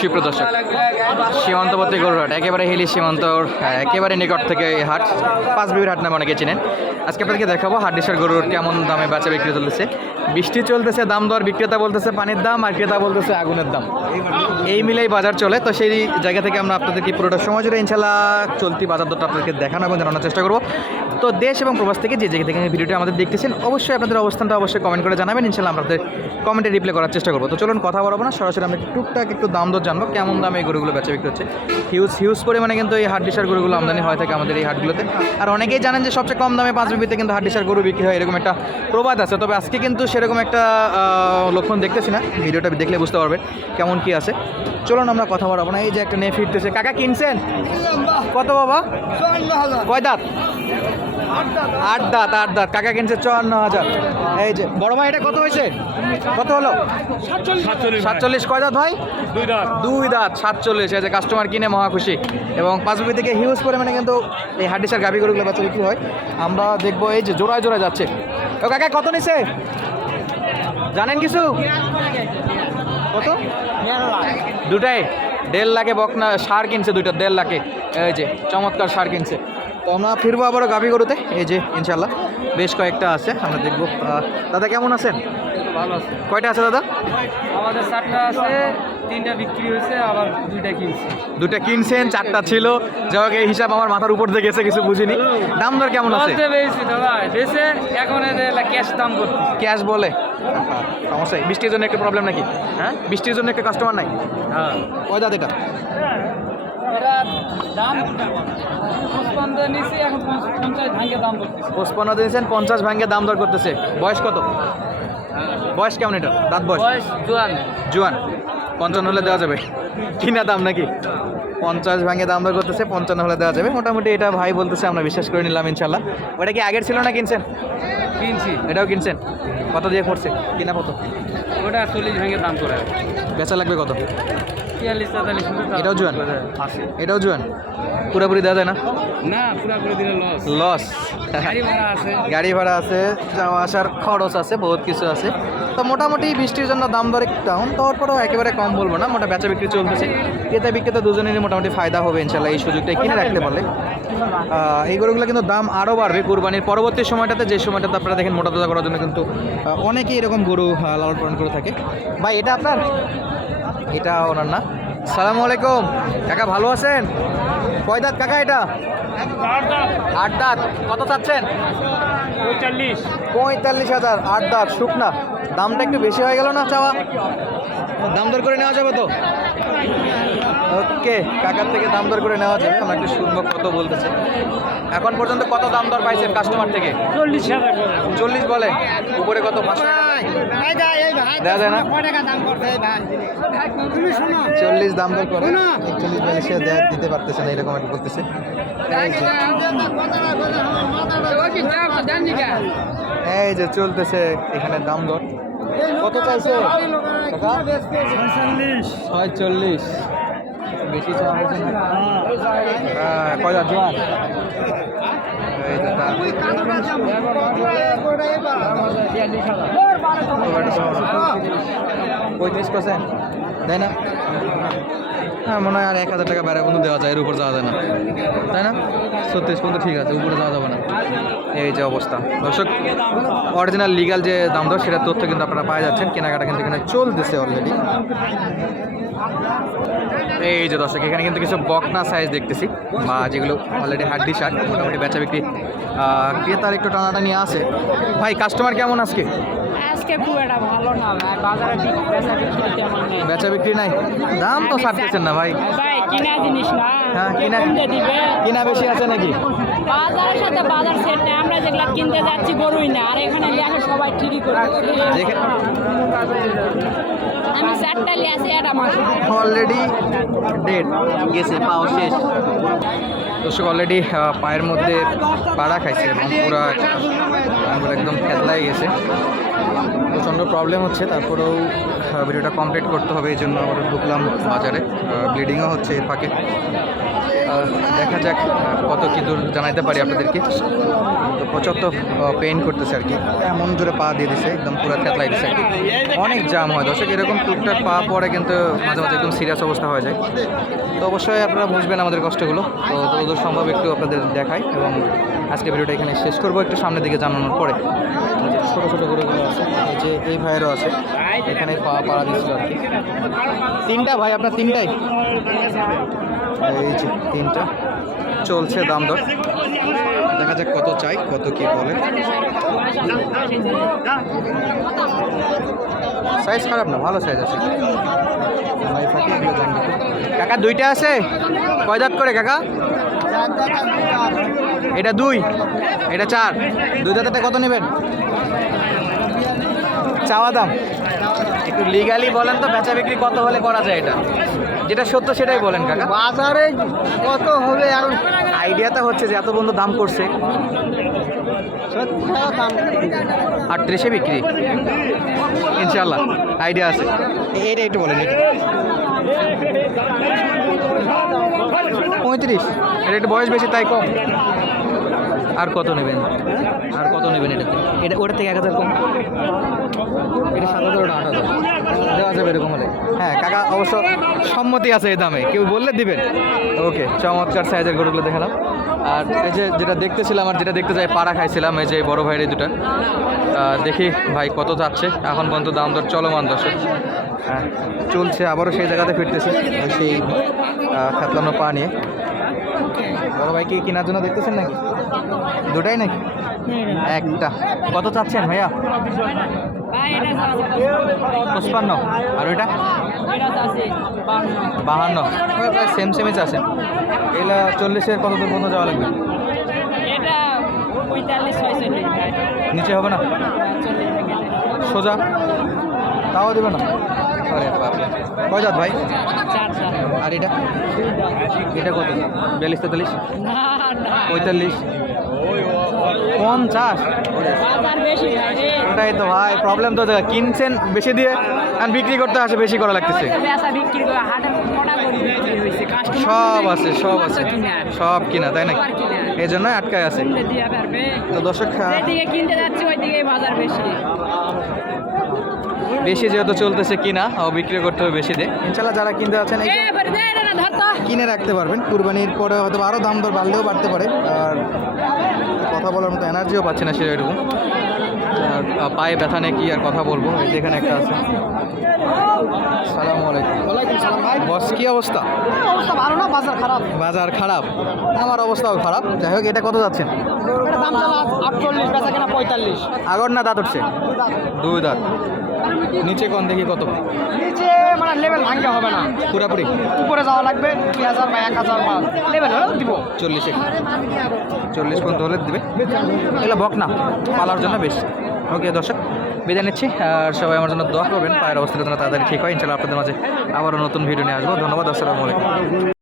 সুপ্রদর্শক সীমান্তবর্তী গরুর হাট একেবারে হিলি সীমান্তর হ্যাঁ, একেবারে নিকট থেকে এই হাট পাঁচ বিবির হাট নামে অনেকে চিনেন। আজকে আপনাদেরকে দেখাবো হাড্ডিসার গরুর কেমন দামে বেচা বিক্রি চলতেছে। বৃষ্টি চলতেছে দাম দর বিক্রেতা বলতেছে পানির দাম আর ক্রেতা বলতেছে আগুনের দাম। এই মিলেই বাজার চলে তো সেই জায়গা থেকে আমরা আপনাদেরকে পুরোটা সময় জুড়ে ইনশাল্লাহ চলতি বাজার দরটা আপনাদেরকে দেখানো এবং জানানোর চেষ্টা করব। তো দেশ এবং প্রবাস থেকে যে জায়গা থেকে এই ভিডিওটি আমাদের দেখতেছেন অবশ্যই আপনাদের অবস্থানটা অবশ্যই কমেন্ট করে জানাবেন। ইনশাল্লাহ আমরা আপনাদের কমেন্টে রিপ্লাই করার চেষ্টা করব। তো চলুন কথা বলব না সরাসরি আমরা টুকটাক একটু দাম দর জানব। কেমন দামে এই গরুগুলো বেচা বিক্রি হচ্ছে? হিউজ হিউজ পরিমাণে কিন্তু এই হাড্ডিসার গরুগুলো আমদানি হয় থাকে আমাদের এই হাটগুলোতে আর অনেকেই জানেন যে সবচেয়ে কম দামে পাঁচ বিবিতে কিন্তু হাড্ডিসার গরু বিক্রি হয় এরকম একটা প্রবাদ আছে। তবে আজকে কিন্তু সেরকম একটা লক্ষণ দেখতেছি না। ভিডিওটা দেখলে বুঝতে পারবেন কেমন কি আছে। চলুন আমরা কথা বলব না। এই যে একটা নিয়ে ফিরতেছে। কাকা কিনছেন? কত বাবা? কয় দাঁত? আট দাঁত আট দাঁত। কাকা কিনছে চুয়ান্ন হাজার। এই যে বড় ভাই এটা কত হয়েছে? কত হলো? সাতচল্লিশ কয় দাঁত ভাই? দুই দাঁত। সাতচল্লিশ। এই যে কাস্টমার কিনে মহা খুশি। এবং পাঁচবি থেকে হিউজ পরিমাণে কিন্তু এই হাড্ডিসার গাভি গরুগুলো বাচ্চা বিক্রি হয়। আমরা দেখব এই যে জোড়ায় জোড়ায় যাচ্ছে। ও কাকা কত নিছে? জানেন কিছু? কত? দুটাই। দেড় লাখে বকনা সার কিনছে দুইটা দেড় লাখে। এই যে চমৎকার সার কিনছে। তো আমরা ফিরবো আবারও গাভি গরুতে। এই যে ইনশাল্লাহ বেশ কয়েকটা আছে আমরা দেখব। দাদা কেমন আছেন? ভালো আছে। কয়টা আছে দাদা? আমাদের চারটা আছে তিনটা বিক্রি হয়েছে আবার দুইটা কিনছি। দুটা কিনছেন চারটা ছিল। যাই এই হিসাব আমার মাথার উপর দিয়ে গেছে কিছু বুঝিনি। দাম দর কেমন আছে? পেয়েছি দাদা। দেশে এখন ক্যাশ দাম করতে ক্যাশ বলে। সমস্যা বৃষ্টির জন্য একটু প্রবলেম নাকি? হ্যাঁ? বৃষ্টির জন্য একটা কাস্টমার নাই? হ্যাঁ। কয় দাঁত এটা? এটা দাম। পঞ্চান্ন নিছি এখন পঞ্চাশ ভাঙ্গে দাম করতেছি পঁচপান্ন দিয়েছেন পঞ্চাশ ভাঙ্গে দাম দর করতেছে। বয়স কত? বয়স কেমন এটা? দাঁত বয়স? জোয়ান। জুয়ান। পঞ্চান্ন হলে দেওয়া যাবে। কিনা দাম নাকি? পঞ্চাশ ভাঙে দাম দর করতেছে পঞ্চান্ন হলে দেওয়া যাবে। মোটামুটি এটা ভাই বলতেছে আমরা বিশ্বাস করে নিলাম ইনশাল্লাহ ওটা কি আগের ছিল না কিনছেন? কিনছি। এটাও কিনছেন? কত দিয়ে পড়ছে? কিনা কত? ওটা চল্লিশ ভাঙ্গে দাম করে। বেচা লাগবে কত? তেতাল্লিশ এটাও জোয়ান? এটাও জুয়ান? পুরোপুরি দেওয়া যায় না? না পুরা করে দিলে লস লস গাড়ি ভাড়া আছে। গাড়ি ভাড়া আছে যাওয়া আসার খরচ আছে বহুত কিছু আছে। তো মোটামুটি বৃষ্টির জন্য দাম দর ডাউন তারপরেও একেবারে কম বলব না মোটা বেচা বিক্রি চলতেছে। ক্রেতা বিক্রেতা দুজনেরই মোটামুটি ফায়দা হবে ইনশাল্লাহ এই সুযোগটা কিনে রাখতে পারলে। এই গরুগুলো কিন্তু দাম আরও বাড়বে কুরবানির পরবর্তী সময়টাতে যে সময়টাতে আপনারা দেখেন মোটা তাজা করার জন্য কিন্তু অনেকেই এরকম গরু লালন পালন করে থাকে। ভাই এটা আপনার? এটা ওনার না? সালামু আলাইকুম। কাকা ভালো আছেন? কয় দাঁত কাকা এটা? আট দাঁত। কত চাচ্ছেন? পঁয়তাল্লিশ। পঁয়তাল্লিশ হাজার আট দাঁত শুকনা। দামটা একটু বেশি হয়ে গেল না চাওয়া? দাম দর করে নেওয়া যাবে তো? ওকে কাকার থেকে দাম দর করে নেওয়া যাবে আমরা একটু শুনব কত বলতেছে। এখন পর্যন্ত কত দাম দর পাইছেন কাস্টমার থেকে? চল্লিশ চল্লিশ বলে উপরে কত? দেওয়া যায় না? চল্লিশ দাম দর করে একচল্লিশ দিতে পারতেছে না এরকম একটা বলতেছে। এই যে এই যে চলতেছে এখানে দাম দর। কত চাইছে? ছয়চল্লিশ। বেশি চাওয়া হয়েছে হ্যাঁ, কয়টা? দাম। পঁয়ত্রিশ পার্সেন্ট। তাই না? হ্যাঁ মনে হয় আর এক হাজার টাকা বেড়া কোনো দেওয়া যায়, এর উপর যাওয়া যায় না। তাই না? ছত্রিশ পর্যন্ত ঠিক আছে, উপরে যাওয়া যাবে না। এই যে অবস্থা। দর্শক অরিজিনাল লিগাল যে দাম দর, সেটার তথ্য কিন্তু আপনারা পাওয়া যাচ্ছেন। কেনাকাটা কিন্তু এখানে চলতেছে অলরেডি এই যে দর্শক, এখানে কিন্তু কিছু বকনা সাইজ দেখতেছি। বা যেগুলো অলরেডি হাড্ডি শার্ট, মোটামুটি বেচা বিক্রি ক্রেতার একটু টানাটানি আছে। ভাই কাস্টমার কেমন আজকে? আজকে খুব একটা ভালো না ভাই। বাজারে বেচা বিক্রি তেমন নেই। বেচা বিক্রি নাই? দাম তো ছাড়তেছেন না ভাই। ভাই কিনা জিনিস না। হ্যাঁ, কিনা- কিনতে দিবে? কিনা বেশি আছে নাকি? বাজারের সাথে বাজার সেট নেই। আমরা যেগুলা কিনতে যাচ্ছি গরুই না। আর এখানে লেখে সবাই ঠিকই করে। আমি চারটা লিয়ে আছি এটা মাস। অলরেডি ডেট গেছে পাও শেষ। দর্শক অলরেডি পায়ের মধ্যে পাড়া খাইছে এবং পুরো আঙুল একদম ফেতলাই গেছে। প্রচণ্ড প্রবলেম হচ্ছে, তারপরেও ভিডিওটা কমপ্লিট করতে হবে, এই জন্য আমরা ঢুকলাম বাজারে। ব্লিডিংও হচ্ছে এর ফাঁকে। দেখা যাক কত কি দূর জানাইতে পারি আপনাদেরকে। তো পেইন করতেছে আর কি। এমন জোরে পা দিয়ে দিছে, একদম পুরো থেতলাই দিছে অনেক জাম হয়। দর্শক, এরকম টুকটাক পা পরে কিন্তু মাঝে মাঝে একদম সিরিয়াস অবস্থা হয়ে যায়। তো অবশ্যই আপনারা বুঝবেন আমাদের কষ্টগুলো। তো যতদূর সম্ভব একটু আপনাদের দেখাই এবং আজকে ভিডিওটা এখানে শেষ করব, একটু সামনের দিকে জানানোর পরে। ছোটো ছোটো গরুগুলো আছে। যে এই ভাইয়েরও আছে। এখানে পাড়া দিচ্ছিল আর কি। তিনটা ভাই, আপনার তিনটাই? এই যে তিনটা। চলছে দাম দর। দেখা যাক কত চাই, কত কি বলে। সাইজ খারাপ না, ভালো সাইজ আছে। কাকা, দুইটা আছে? কয় দাঁত করে, কাকা? এটা দুই। এটা চার। দুই দাঁতেরটা কত নেবেন? চাওয়া দাম। একটু লিগালি বলেন তো বেচা বিক্রি কত হলে করা যায় এটা? যেটা সত্য সেটাই বলেন কাকা। বাজারে কত হবে এখন আইডিয়াটা হচ্ছে যে এত বন্ধু দাম করছে। আটত্রিশে বিক্রি। ইনশাল্লাহ আইডিয়া আছে। এটা একটু বলেন এটা। পঁয়ত্রিশ। এটা একটু বয়স বেশি তাই কম। আর কত নেবেন? আর কত নেবেন এটাতে? এটা ওটার থেকে এক হাজার কম। এটা সাত হাজার ওটা আট হাজার। দেওয়া যাবে এরকম হলে। হ্যাঁ কাকা অবশ্য সম্মতি আছে এই দামে। কেউ বললে দিবেন। ওকে চমৎকার সাইজের গরুগুলো দেখালাম। আর এই যে যেটা দেখতেছিলাম আর যেটা দেখতে যাই পাড়া খাইছিলাম এই যে বড় ভাইয়ের দুটা। দেখি ভাই কত যাচ্ছে। এখন পর্যন্ত দাম দর চলমান হ্যাঁ, চলছে, আবারও সেই জায়গাতে ফিরতেছে, সেই খাতলানো পা নিয়ে। বড় ভাই কি কেনার জন্য দেখতেছেন নাকি? দুটাই নাকি? একটা। কত চাচ্ছেন ভাইয়া? পঁচপান্ন। আর ওইটা? বাহান্ন। সেম, সেমই চাচ্ছেন। এগুলা চল্লিশের কত দূর পর্যন্ত যাওয়া লাগবে? নিচে হবে না? সোজা? তাও দেবে না। আরে ভাই? আর এটা? এটা কত? বিয়াল্লিশ তেতাল্লিশ? না না পঁয়তাল্লিশ? পঞ্চাশ? ওটাই তো ভাই প্রবলেম তো কিনছেন বেশি দিয়ে আর বিক্রি করতে আসে বেশি করা লাগতেছে। সব আছে সব আছে, সব কিনা, তাই আর। এই জন্য আটকায় আছে। তো দর্শক বেশি যেহেতু চলতেছে কিনা ও বিক্রি করতে হবে বেশি দিয়ে। ইনশাল্লাহ যারা কিনতে যাচ্ছেন এই এ করে দে এটা না কিনে রাখতে পারবেন। কুরবানির পরে হয়তো আরও দাম দর বাড়লেও বাড়তে পারে। আর কথা বলার মতো এনার্জিও পাচ্ছে না সেরকম। আর পায়ে ব্যথা নেই কি আর কথা বলব এই যেখানে একটা আছে। সালাম আলাইকুম। বস কি অবস্থা? অবস্থা ভালো না বাজার খারাপ। বাজার খারাপ? আমার অবস্থাও খারাপ। যাই হোক এটা কত যাচ্ছেন? এটা দাম চালা আটচল্লিশ বেচা কেনা পঁয়তাল্লিশ। আগর না দাঁত উঠছে? দুই দাঁত। নিচে কোন দেখি কত? নিচে মানে লেভেল ভাঙ্গে হবে না। পুরাপুরি? উপরে যাওয়া লাগবে দুই হাজার বা এক হাজার বা লেভেল হলেও দিব। চল্লিশে চল্লিশ পর্যন্ত হলে দিবে। এগুলো বক না পালার জন্য বেশ। ওকে দর্শক বিদায় নিচ্ছি। আর সবাই আমার জন্য দোয়া করবেন। পায়ের অবস্থাটা যেন তাড়াতাড়ি ঠিক হয়। ইনশাল্লাহ আপনাদের মাঝে আবারও নতুন ভিডিও নিয়ে আসব। ধন্যবাদ আসসালামু আলাইকুম।